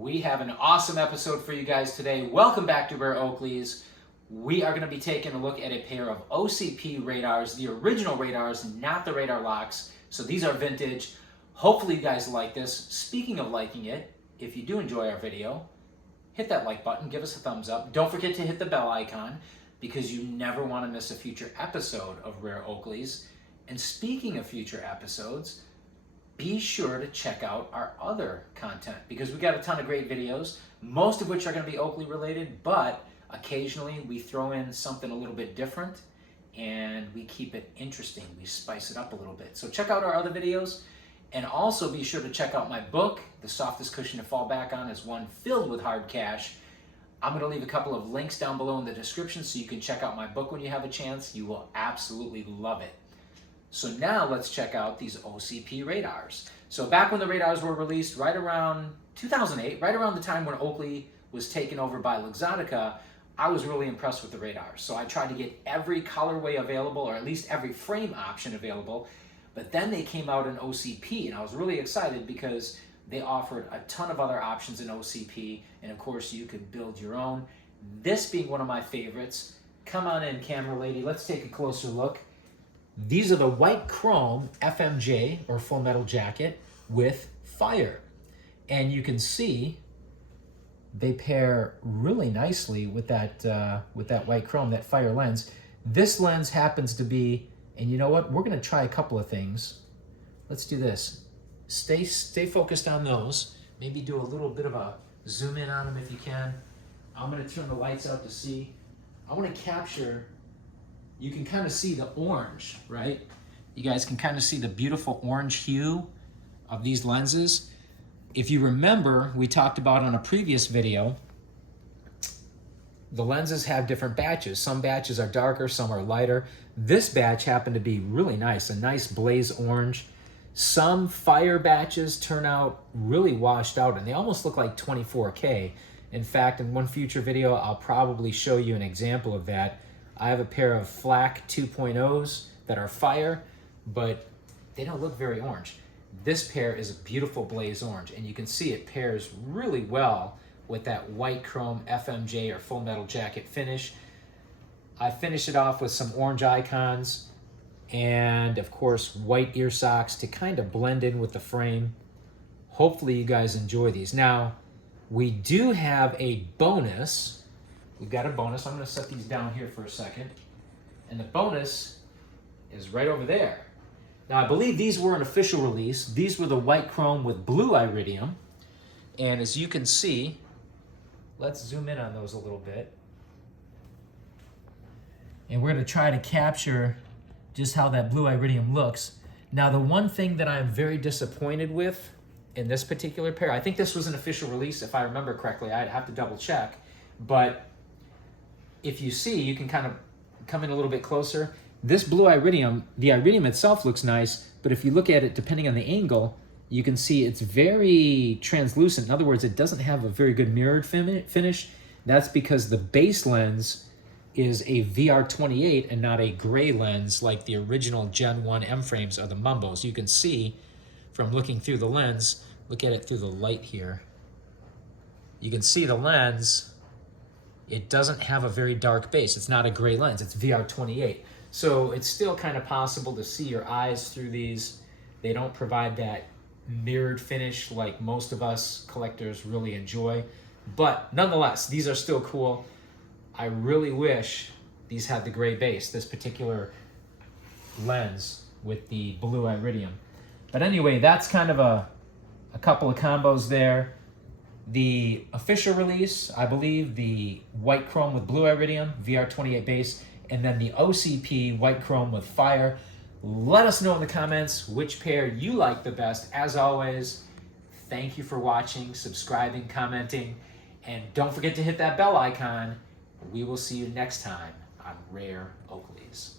We have an awesome episode for you guys today. Welcome back to Rare OAKLEYS. We are going to be taking a look at a pair of OCP radars, the original radars, not the radar locks. So these are vintage. Hopefully you guys like this. Speaking of liking it, if you do enjoy our video, hit that like button, give us a thumbs up. Don't forget to hit the bell icon because you never want to miss a future episode of Rare OAKLEYS. And speaking of future episodes, be sure to check out our other content because we got a ton of great videos, most of which are going to be Oakley related, but occasionally we throw in something a little bit different and we keep it interesting. We spice it up a little bit. So check out our other videos and also be sure to check out my book, The Softest Cushion to Fall Back On is One Filled with Hard Cash. I'm going to leave a couple of links down below in the description so you can check out my book when you have a chance. You will absolutely love it. So now let's check out these OCP radars. So back when the radars were released, right around 2008, right around the time when Oakley was taken over by Luxottica, I was really impressed with the radars. So I tried to get every colorway available, or at least every frame option available. But then they came out in OCP, and I was really excited because they offered a ton of other options in OCP, and of course you could build your own. This being one of my favorites. Come on in, camera lady, let's take a closer look. These are the white chrome FMJ, or full metal jacket, with fire. And you can see they pair really nicely with that white chrome, that fire lens. This lens happens to be, and you know what? We're going to try a couple of things. Let's do this. Stay focused on those. Maybe do a little bit of a zoom in on them if you can. I'm going to turn the lights out to see. I want to capture. You can kind of see the orange, right? You guys can kind of see the beautiful orange hue of these lenses. If you remember, we talked about on a previous video, the lenses have different batches. Some batches are darker, some are lighter. This batch happened to be really nice, a nice blaze orange. Some fire batches turn out really washed out and they almost look like 24K. In fact, in one future video, I'll probably show you an example of that. I have a pair of Flak 2.0s that are fire, but they don't look very orange. This pair is a beautiful blaze orange, and you can see it pairs really well with that white chrome FMJ or full metal jacket finish. I finished it off with some orange icons and, of course, white ear socks to kind of blend in with the frame. Hopefully you guys enjoy these. Now, we do have a bonus. We've got a bonus. I'm going to set these down here for a second. And the bonus is right over there. Now, I believe these were an official release. These were the white chrome with blue iridium. And as you can see, let's zoom in on those a little bit. And we're going to try to capture just how that blue iridium looks. Now, the one thing that I'm very disappointed with in this particular pair, I think this was an official release, if I remember correctly. I'd have to double check. But if you see, you can kind of come in a little bit closer. This blue iridium, the iridium itself looks nice, but if you look at it depending on the angle, you can see it's very translucent. In other words, it doesn't have a very good mirrored finish. That's because the base lens is a VR28 and not a gray lens like the original Gen 1 M frames or the Mumbos. You can see from looking through the lens, look at it through the light here. You can see the lens. It doesn't have a very dark base. It's not a gray lens. It's VR28. So it's still kind of possible to see your eyes through these. They don't provide that mirrored finish like most of us collectors really enjoy. But nonetheless, these are still cool. I really wish these had the gray base, this particular lens with the blue iridium. But anyway, that's kind of a couple of combos there. The official release, I believe, the white chrome with blue iridium, VR28 base, and then the OCP white chrome with fire. Let us know in the comments which pair you like the best. As always, thank you for watching, subscribing, commenting, and don't forget to hit that bell icon. We will see you next time on Rare OAKLEYS.